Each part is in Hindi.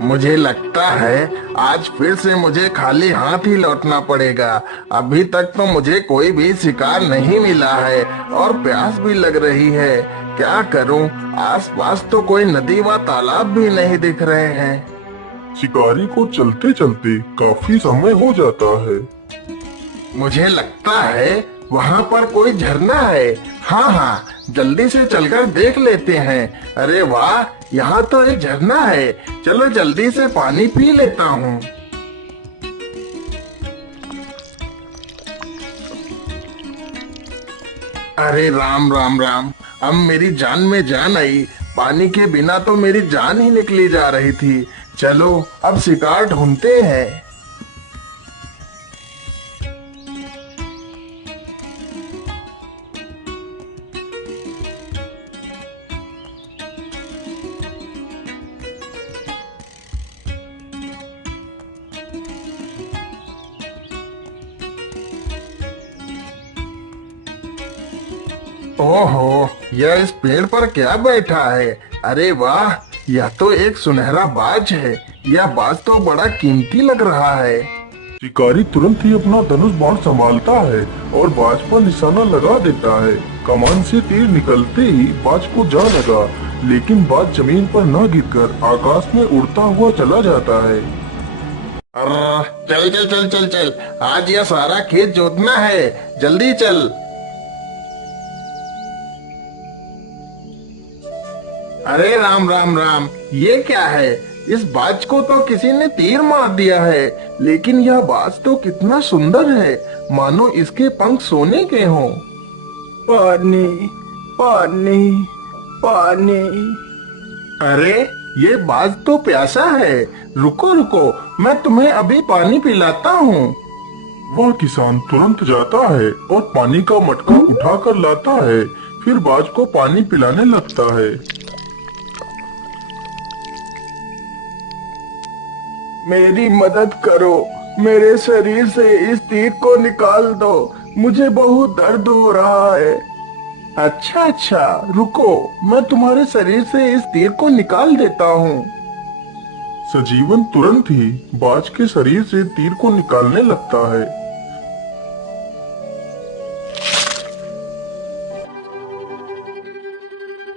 मुझे लगता है आज फिर से मुझे खाली हाथ ही लौटना पड़ेगा। अभी तक तो मुझे कोई भी शिकार नहीं मिला है और प्यास भी लग रही है। क्या करूं? आसपास तो कोई नदी व तालाब भी नहीं दिख रहे हैं। शिकारी को चलते चलते काफी समय हो जाता है। मुझे लगता है वहाँ पर कोई झरना है। हाँ हाँ, जल्दी से चलकर देख लेते हैं। अरे वाह, यहाँ तो एक झरना है। चलो जल्दी से पानी पी लेता हूँ। अरे राम राम राम, अब मेरी जान में जान आई। पानी के बिना तो मेरी जान ही निकली जा रही थी। चलो अब शिकार ढूंढते हैं। ओहो, यह इस पेड़ पर क्या बैठा है? अरे वाह, यह तो एक सुनहरा बाज है। यह बाज तो बड़ा कीमती लग रहा है। शिकारी तुरंत ही अपना धनुष बाण संभालता है और बाज पर निशाना लगा देता है। कमान से तीर निकलते ही बाज को जा लगा, लेकिन बाज जमीन पर न गिरकर आकाश में उड़ता हुआ चला जाता है। चल चल चल चल चल, आज यह सारा खेत जोतना है। जल्दी चल। अरे राम राम राम, ये क्या है? इस बाज को तो किसी ने तीर मार दिया है। लेकिन यह बाज तो कितना सुंदर है, मानो इसके पंख सोने के हों। पानी पानी पानी। अरे ये बाज तो प्यासा है। रुको रुको, मैं तुम्हें अभी पानी पिलाता हूँ। वह किसान तुरंत जाता है और पानी का मटका उठाकर लाता है। फिर बाज को पानी पिलाने लगता है। मेरी मदद करो, मेरे शरीर से इस तीर को निकाल दो। मुझे बहुत दर्द हो रहा है। अच्छा अच्छा, रुको, मैं तुम्हारे शरीर से इस तीर को निकाल देता हूँ। सजीवन तुरंत ही बाज के शरीर से तीर को निकालने लगता है।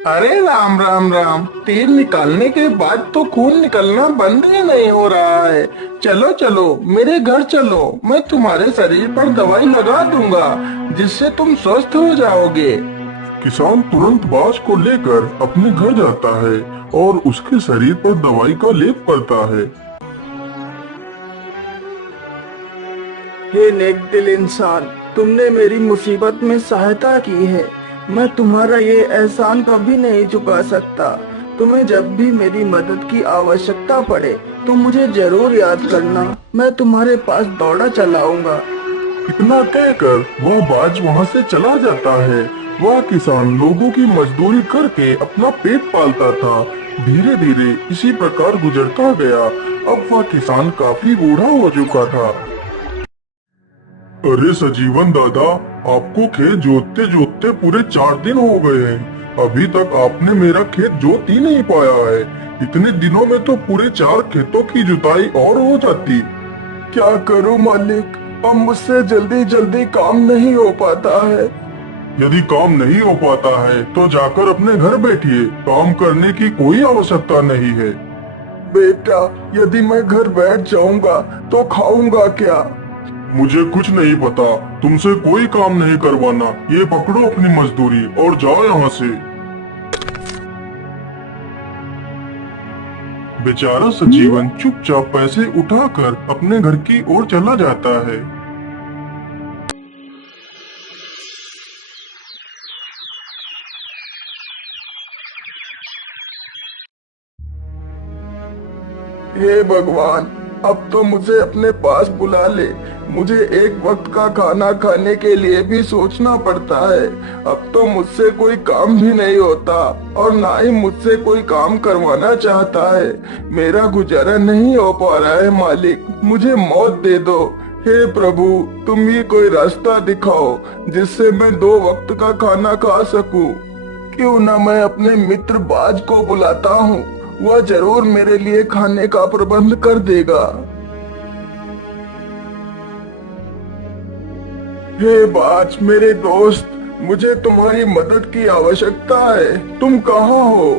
अरे राम राम राम, तीर निकालने के बाद तो खून निकलना बंद ही नहीं हो रहा है। चलो चलो, मेरे घर चलो। मैं तुम्हारे शरीर पर दवाई लगा दूंगा, जिससे तुम स्वस्थ हो जाओगे। किसान तुरंत बाज को लेकर अपने घर जाता है और उसके शरीर पर दवाई का लेप करता है। हे नेक दिल इंसान, तुमने मेरी मुसीबत में सहायता की है। मैं तुम्हारा ये एहसान कभी नहीं चुका सकता। तुम्हें जब भी मेरी मदद की आवश्यकता पड़े तो मुझे जरूर याद करना। मैं तुम्हारे पास दौड़ा चलाऊंगा। इतना कहकर वह बाज वहाँ से चला जाता है। वह किसान लोगों की मजदूरी करके अपना पेट पालता था। धीरे धीरे इसी प्रकार गुजरता गया। अब वह किसान काफी बूढ़ा हो चुका था। अरे सजीवन दादा, आपको खेत जोतते जोतते पूरे 4 दिन हो गए हैं। अभी तक आपने मेरा खेत जोत ही नहीं पाया है। इतने दिनों में तो पूरे 4 खेतों की जुताई और हो जाती। क्या करूं मालिक, अब मुझसे जल्दी जल्दी काम नहीं हो पाता है। यदि काम नहीं हो पाता है तो जाकर अपने घर बैठिए। काम करने की कोई आवश्यकता नहीं है। बेटा, यदि मैं घर बैठ जाऊंगा तो खाऊंगा क्या? मुझे कुछ नहीं पता। तुमसे कोई काम नहीं करवाना। ये पकड़ो अपनी मजदूरी और जाओ यहाँ से। बेचारा सजीवन चुपचाप पैसे उठाकर अपने घर की ओर चला जाता है। हे भगवान, अब तो मुझे अपने पास बुला ले। मुझे एक वक्त का खाना खाने के लिए भी सोचना पड़ता है। अब तो मुझसे कोई काम भी नहीं होता और ना ही मुझसे कोई काम करवाना चाहता है। मेरा गुजारा नहीं हो पा रहा है मालिक, मुझे मौत दे दो। हे प्रभु, तुम ही कोई रास्ता दिखाओ जिससे मैं 2 वक्त का खाना खा सकूं। क्यों ना मैं अपने मित्र बाज को बुलाता हूँ, वह जरूर मेरे लिए खाने का प्रबंध कर देगा। हे बाज मेरे दोस्त, मुझे तुम्हारी मदद की आवश्यकता है, तुम कहाँ हो?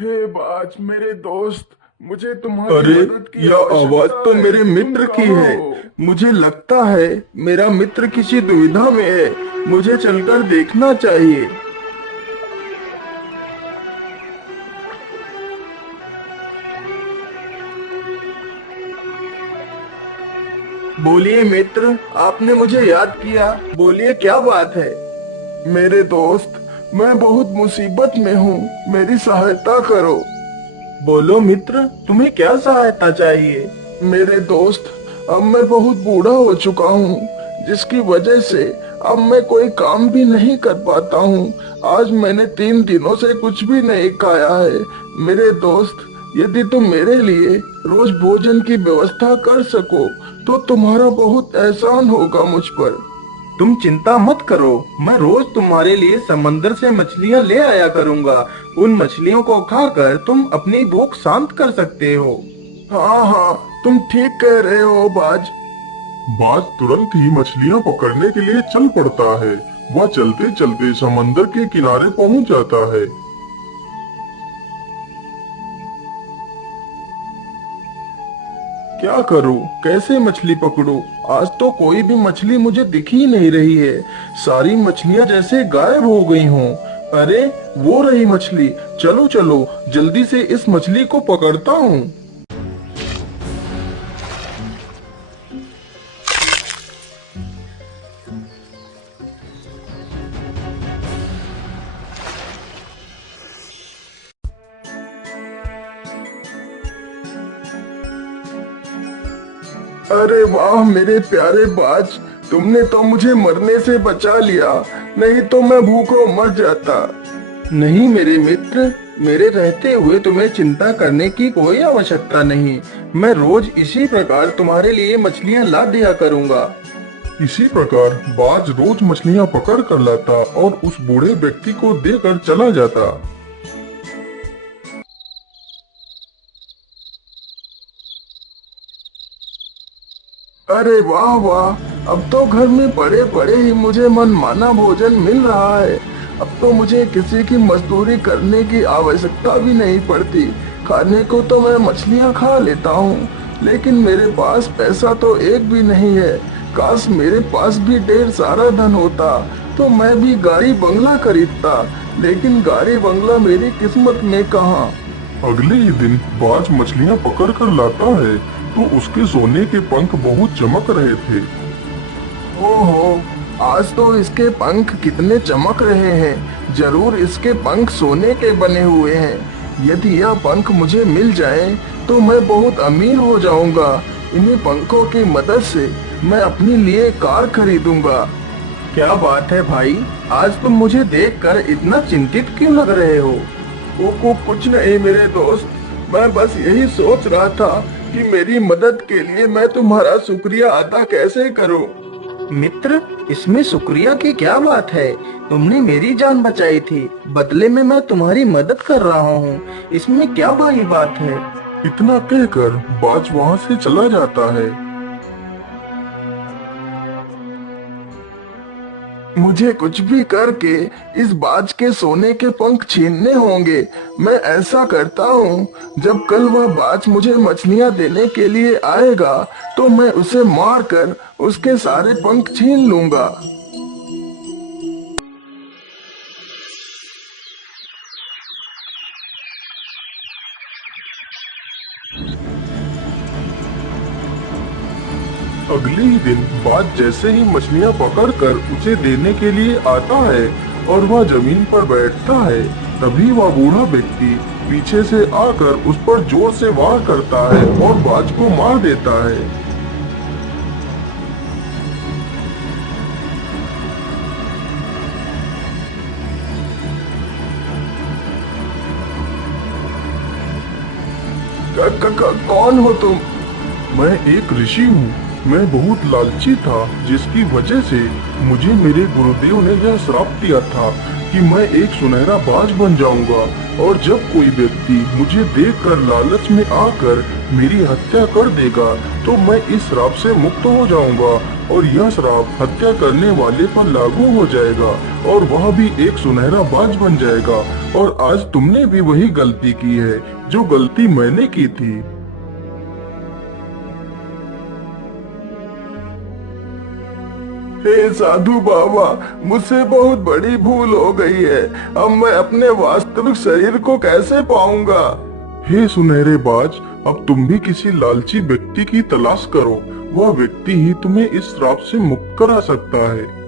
हे बाज मेरे दोस्त, मुझे तुम्हारी मदद की यह आवाज तो है, मेरे तुम मित्र की कहाँ है। हो? मुझे लगता है मेरा मित्र किसी दुविधा में है, मुझे चलकर देखना चाहिए। बोलिए मित्र, आपने मुझे याद किया, बोलिए क्या बात है? मेरे दोस्त, मैं बहुत मुसीबत में हूँ, मेरी सहायता करो। बोलो मित्र, तुम्हें क्या सहायता चाहिए? मेरे दोस्त, अब मैं बहुत बूढ़ा हो चुका हूँ, जिसकी वजह से अब मैं कोई काम भी नहीं कर पाता हूँ। आज मैंने 3 दिनों से कुछ भी नहीं खाया है। मेरे दोस्त, यदि तुम मेरे लिए रोज भोजन की व्यवस्था कर सको तो तुम्हारा बहुत एहसान होगा मुझ पर। तुम चिंता मत करो, मैं रोज तुम्हारे लिए समंदर से मछलियाँ ले आया करूँगा। उन मछलियों को खाकर तुम अपनी भूख शांत कर सकते हो। हाँ हाँ, तुम ठीक कह रहे हो बाज। बाज तुरंत ही मछलियां पकड़ने के लिए चल पड़ता है। वह चलते चलते समंदर के किनारे पहुंच जाता है। क्या करूं, कैसे मछली पकड़ूं? आज तो कोई भी मछली मुझे दिख ही नहीं रही है। सारी मछलियां जैसे गायब हो गई हों। अरे, वो रही मछली। चलो चलो, जल्दी से इस मछली को पकड़ता हूँ। अरे वाह मेरे प्यारे बाज, तुमने तो मुझे मरने से बचा लिया, नहीं तो मैं भूखों मर जाता। नहीं मेरे मित्र, मेरे रहते हुए तुम्हें चिंता करने की कोई आवश्यकता नहीं। मैं रोज इसी प्रकार तुम्हारे लिए मछलियां ला दिया करूंगा। इसी प्रकार बाज रोज मछलियां पकड़ कर लाता और उस बूढ़े व्यक्ति को देकर चला जाता। अरे वाह वाह, अब तो घर में बड़े बड़े ही मुझे मनमाना भोजन मिल रहा है। अब तो मुझे किसी की मजदूरी करने की आवश्यकता भी नहीं पड़ती। खाने को तो मैं मछलियां खा लेता हूँ, लेकिन मेरे पास पैसा तो एक भी नहीं है। काश मेरे पास भी ढेर सारा धन होता तो मैं भी गाड़ी बंगला खरीदता, लेकिन गाड़ी बंगला मेरी किस्मत में कहाँ। अगले ही दिन बाज मछलियां पकड़ कर लाता है तो उसके सोने के पंख बहुत चमक रहे थे। ओहो, आज तो इसके पंख कितने चमक रहे हैं। जरूर इसके पंख सोने के बने हुए हैं। यदि यह पंख मुझे मिल जाए तो मैं बहुत अमीर हो जाऊंगा। इन्हीं पंखों की मदद से मैं अपने लिए कार खरीदूंगा। क्या बात है भाई, आज तुम मुझे देखकर इतना चिंतित क्यों लग रहे हो? कुछ नहीं मेरे दोस्त, मैं बस यही सोच रहा था कि मेरी मदद के लिए मैं तुम्हारा शुक्रिया अदा कैसे करूं। मित्र, इसमें शुक्रिया की क्या बात है? तुमने मेरी जान बचाई थी, बदले में मैं तुम्हारी मदद कर रहा हूँ। इसमें क्या बड़ी बात है? इतना कहकर बाज वहाँ से चला जाता है। मुझे कुछ भी करके इस बाज के सोने के पंख छीनने होंगे। मैं ऐसा करता हूँ, जब कल वह बाज मुझे मछलियाँ देने के लिए आएगा तो मैं उसे मारकर उसके सारे पंख छीन लूंगा। अगले ही दिन बाज जैसे ही मछलियां पकड़कर उसे देने के लिए आता है और वह जमीन पर बैठता है, तभी वह बूढ़ा व्यक्ति पीछे से आकर उस पर जोर से वार करता है और बाज को मार देता है। कौन हो तुम? मैं एक ऋषि हूँ। मैं बहुत लालची था, जिसकी वजह से मुझे मेरे गुरुदेव ने यह श्राप दिया था कि मैं एक सुनहरा बाज बन जाऊंगा और जब कोई व्यक्ति मुझे देखकर लालच में आकर मेरी हत्या कर देगा तो मैं इस श्राप से मुक्त हो जाऊंगा और यह श्राप हत्या करने वाले पर लागू हो जाएगा और वह भी एक सुनहरा बाज बन जाएगा। और आज तुमने भी वही गलती की है जो गलती मैंने की थी। हे साधु बाबा, मुझसे बहुत बड़ी भूल हो गई है। अब मैं अपने वास्तविक शरीर को कैसे पाऊंगा? हे सुनहरे बाज, अब तुम भी किसी लालची व्यक्ति की तलाश करो। वह व्यक्ति ही तुम्हें इस श्राप से मुक्त करा सकता है।